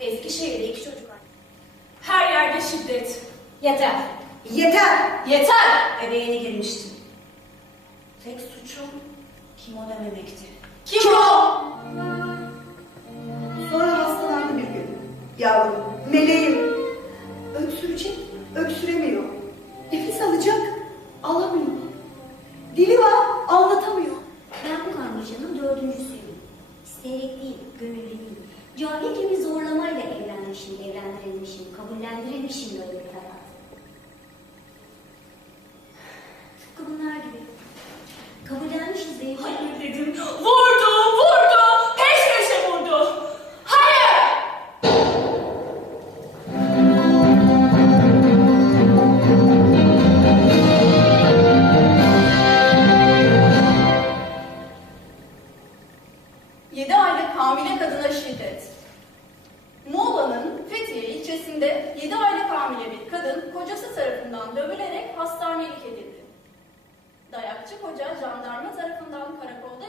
Eskişehir'de iki çocuk var. Her yerde şiddet. Yeter. Yeter! Yeter! Eve yeni girmiştim. Tek suçum kim o dememekti. Kim o? Sonra hastalandı bir gün. Yavrum, meleğim. Öksürecek, öksüremiyor. Nefes alacak, alamıyor. Dili var, anlatamıyor. Ben bu karmaşanın dördüncüsüyüm. İsteyerek değil, gönüllü değil. Cahil gibi zorlamayla evlenmişim, evlendirilmişim, kabullendirilmişim böyle bir hayat. Tıpkı bunlar gibi. Kabullenmişiz değil? Hayır dedim. Vurdu, vurdu. Peş peşe vurdu. Hayır! Yedi aylık hamile kadına şiddet. 2008'inde 7 aylık hamile bir kadın kocası tarafından dövülerek hastanelik edildi. Dayakçı koca jandarma tarafından karakolda